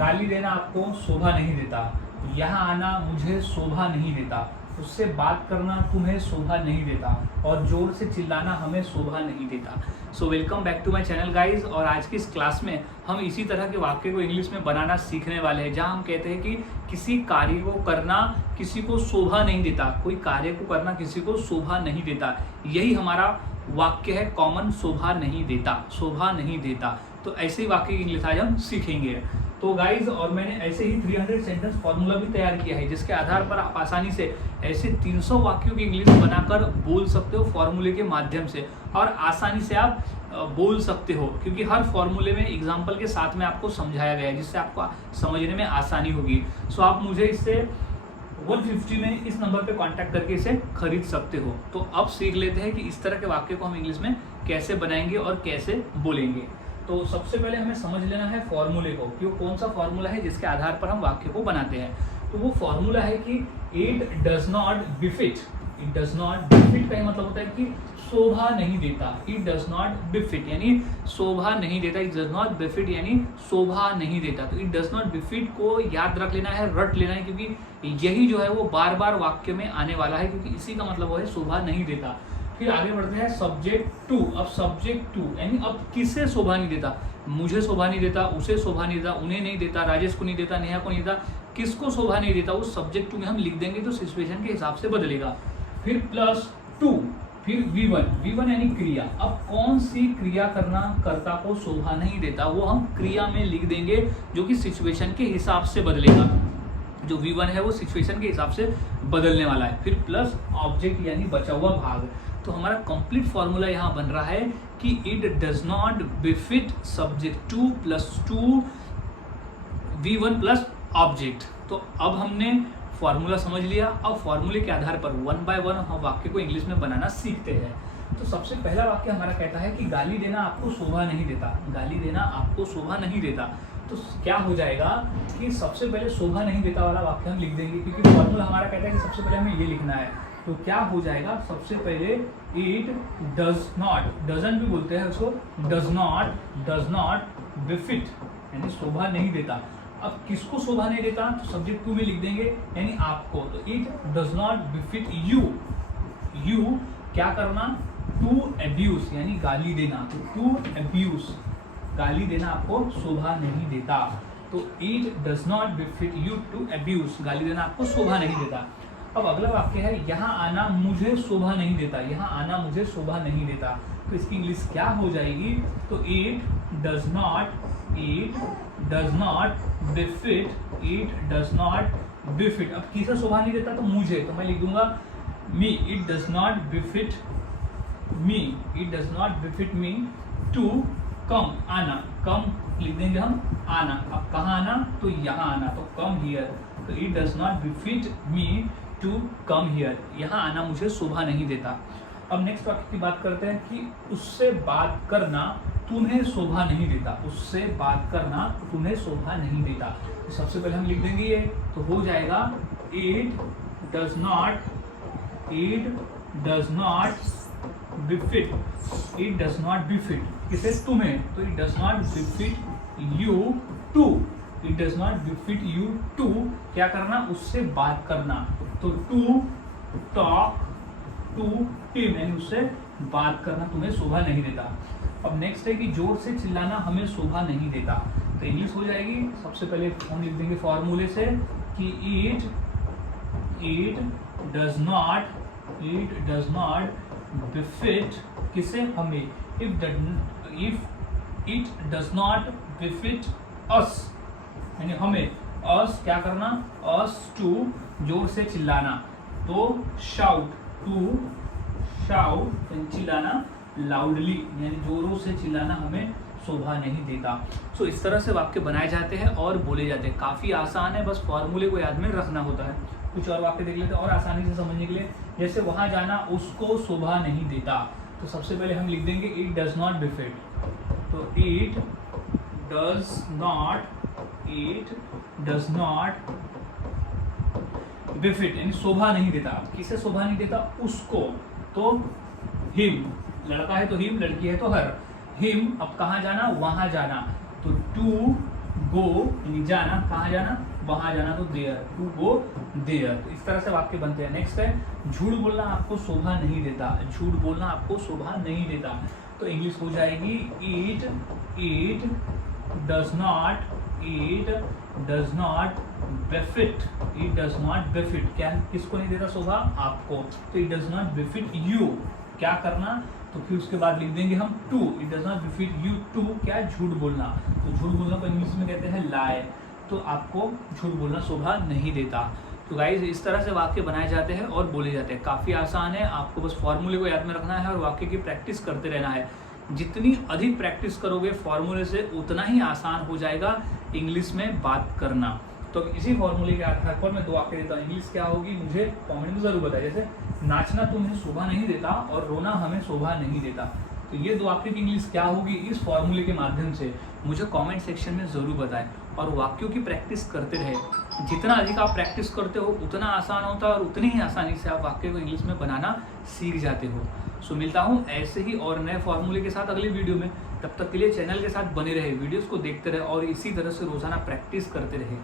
गाली देना आपको शोभा नहीं देता, यहाँ आना मुझे शोभा नहीं देता, उससे बात करना तुम्हें शोभा नहीं देता, और जोर से चिल्लाना हमें शोभा नहीं देता। So welcome back to my channel guys. और आज की इस क्लास में हम इसी तरह के वाक्य को इंग्लिश में बनाना सीखने वाले हैं, जहां हम कहते हैं कि किसी कार्य को करना किसी को शोभा नहीं देता, कोई कार्य को करना किसी को शोभा नहीं देता। यही हमारा वाक्य है कॉमन, शोभा नहीं देता, शोभा नहीं देता। तो ऐसे ही वाक्य की इंग्लिश आज हम सीखेंगे। तो गाइज, और मैंने ऐसे ही 300 सेंटेंस फॉर्मूला भी तैयार किया है, जिसके आधार पर आप आसानी से ऐसे 300 वाक्यों की इंग्लिश बनाकर बोल सकते हो फॉर्मूले के माध्यम से, और आसानी से आप बोल सकते हो, क्योंकि हर फॉर्मूले में एग्जाम्पल के साथ में आपको समझाया गया है, जिससे आपको समझने में आसानी होगी। सो आप मुझे इससे 150 में इस नंबर पे कांटेक्ट करके इसे खरीद सकते हो। तो अब सीख लेते हैं कि इस तरह के वाक्य को हम इंग्लिश में कैसे बनाएंगे और कैसे बोलेंगे। तो सबसे पहले हमें समझ लेना है फॉर्मूले को, कि वो कौन सा फॉर्मूला है जिसके आधार पर हम वाक्य को बनाते हैं। तो वो फॉर्मूला है कि it does not befit. It does not befit का मतलब होता है कि शोभा नहीं देता। इट डज नॉट बिफिट यानी शोभा नहीं देता। इट डज नॉट बिफिट यानी शोभा नहीं देता। तो इट डज नॉट बिफिट को याद रख लेना है, रट लेना है, क्योंकि यही जो है वो बार बार वाक्य में आने वाला है, क्योंकि इसी का मतलब वो है शोभा नहीं देता। फिर आगे बढ़ते हैं सब्जेक्ट टू। अब सब्जेक्ट टू यानी अब किसे शोभा नहीं देता, मुझे शोभा नहीं देता, उसे शोभा नहीं देता, उन्हें नहीं देता, राजेश को नहीं देता, नेहा को नहीं देता, किसको शोभा नहीं देता, उस सब्जेक्ट टू में हम लिख देंगे तो सिचुएशन के हिसाब से बदलेगा। फिर प्लस टू, फिर V1 यानी क्रिया। अब कौन सी क्रिया करना कर्ता को शोभा नहीं देता, वो हम क्रिया में लिख देंगे, जो कि सिचुएशन के हिसाब से बदलेगा। जो V1 है वो सिचुएशन के हिसाब से बदलने वाला है। फिर प्लस ऑब्जेक्ट यानी बचा हुआ भाग। तो हमारा कंप्लीट फॉर्मूला यहाँ बन रहा है कि it does not befit subject two plus two V1 plus object. तो अब हमने फॉर्मूला समझ लिया। अब फॉर्मूले के आधार पर 1 बाय 1 हम वाक्य को इंग्लिश में बनाना सीखते हैं। तो सबसे पहला वाक्य हमारा कहता है कि गाली देना आपको शोभा नहीं देता। गाली देना आपको शोभा नहीं देता। तो क्या हो जाएगा कि सबसे पहले शोभा नहीं देता वाला वाक्य हम लिख देंगे, क्योंकि फॉर्मूला हमारा कहता है कि सबसे पहले हमें ये लिखना है। तो क्या हो जाएगा, सबसे पहले इट डज नॉट, डजंट भी बोलते हैं उसको, डज नॉट बिफिट यानी शोभा नहीं देता। अब किसको शोभा नहीं देता, तो सब्जेक्ट टू में लिख देंगे यानी आपको। तो it does not befit you. You क्या करना, टू अब्यूज यानी गाली देना। तो टू अब्यूज, गाली देना आपको शोभा नहीं देता। तो it does not befit you to abuse, गाली देना आपको शोभा नहीं देता। अब अगला वाक्य है यहाँ आना मुझे शोभा नहीं देता। यहाँ आना मुझे शोभा नहीं देता। तो इसकी इंग्लिश क्या हो जाएगी, तो इट डज नॉट बिफिट। अब किसे शोभा नहीं देता, तो मुझे, तो मैं लिख दूंगा me. It does not befit me to come, आना, कम लिख देंगे हम, आना। अब कहाँ आना, तो यहाँ आना, तो कम हियर। तो it does not befit me to come here, यहाँ आना मुझे शोभा नहीं देता। अब नेक्स्ट वाक्य की बात करते हैं कि उससे बात करना तुम्हें शोभा नहीं देता। उससे बात करना तुम्हें शोभा नहीं देता। तो सबसे पहले हम लिख देंगे ये, तो हो जाएगा इट डज नॉट बिफिट किसे, तुम्हें। तो it does not befit you to. It does not befit you to क्या करना, उससे बात करना। तो टू टॉक टू हिम यानी उससे बात करना तुम्हें शोभा नहीं देता। अब नेक्स्ट है कि जोर से चिल्लाना हमें शोभा नहीं देता। तो इंग्लिश हो जाएगी, सबसे पहले हम लिख देंगे फॉर्मूले से कि इट डज नॉट बिफिट किसे, हमें। If it does not befit us यानी हमें, अस क्या करना, अस टू जोर से चिल्लाना। तो शाउट चिल्लाना, लाउडली यानी जोरों से चिल्लाना हमें शोभा नहीं देता। सो इस तरह से वाक्य बनाए जाते हैं और बोले जाते हैं। काफ़ी आसान है, बस फॉर्मूले को याद में रखना होता है। कुछ और वाक्य देख लेते हैं और आसानी से समझने के लिए। जैसे वहाँ जाना उसको शोभा नहीं देता। तो सबसे पहले हम लिख देंगे इट डज नॉट बिफिट। तो इट डज नॉट बिफिट यानी शोभा नहीं देता। किसे शोभा नहीं देता, उसको। तो हिम, लड़का है तो हिम, लड़की है तो हर। हिम, अब कहाँ जाना, वहां जाना। तो टू गो यानी जाना, कहाँ जाना, वहां जाना, तो देयर, टू गो देयर। तो इस तरह से वाक्य बनते हैं। नेक्स्ट है झूठ बोलना आपको शोभा नहीं देता, झूठ बोलना आपको शोभा नहीं देता, तो इंग्लिश हो जाएगी it does not befit, it does not befit, क्या किसको नहीं देता शोभा, आपको, तो it does not befit you, क्या करना, तो फिर उसके बाद लिख देंगे हम to, it does not befit you to, क्या, झूठ बोलना, तो झूठ बोलना को इंग्लिश में कहते हैं लाई, तो आपको झूठ बोलना शोभा नहीं देता। तो गाइज इस तरह से वाक्य बनाए जाते हैं और बोले जाते हैं, काफ़ी आसान है, आपको बस फॉर्मूले को याद में रखना है और वाक्य की प्रैक्टिस करते रहना है। जितनी अधिक प्रैक्टिस करोगे फॉर्मूले से उतना ही आसान हो जाएगा इंग्लिश में बात करना। तो इसी फॉर्मूले के आधार पर मैं 2 वाक्य देता हूँ। इंग्लिश क्या होगी मुझे कमेंट में जरूर बताइए। जैसे नाचना तुम्हें शोभा नहीं देता और रोना हमें शोभा नहीं देता, तो ये 2 वाक्य की इंग्लिश क्या होगी इस फॉर्मूले के माध्यम से मुझे कमेंट सेक्शन में ज़रूर बताएं। और वाक्यों की प्रैक्टिस करते रहे, जितना अधिक आप प्रैक्टिस करते हो उतना आसान होता है और उतनी ही आसानी से आप वाक्य को इंग्लिश में बनाना सीख जाते हो। सो मिलता हूँ ऐसे ही और नए फॉर्मूले के साथ अगली वीडियो में। तब तक के लिए चैनल के साथ बने रहे, वीडियोस को देखते रहे और इसी तरह से रोज़ाना प्रैक्टिस करते रहे।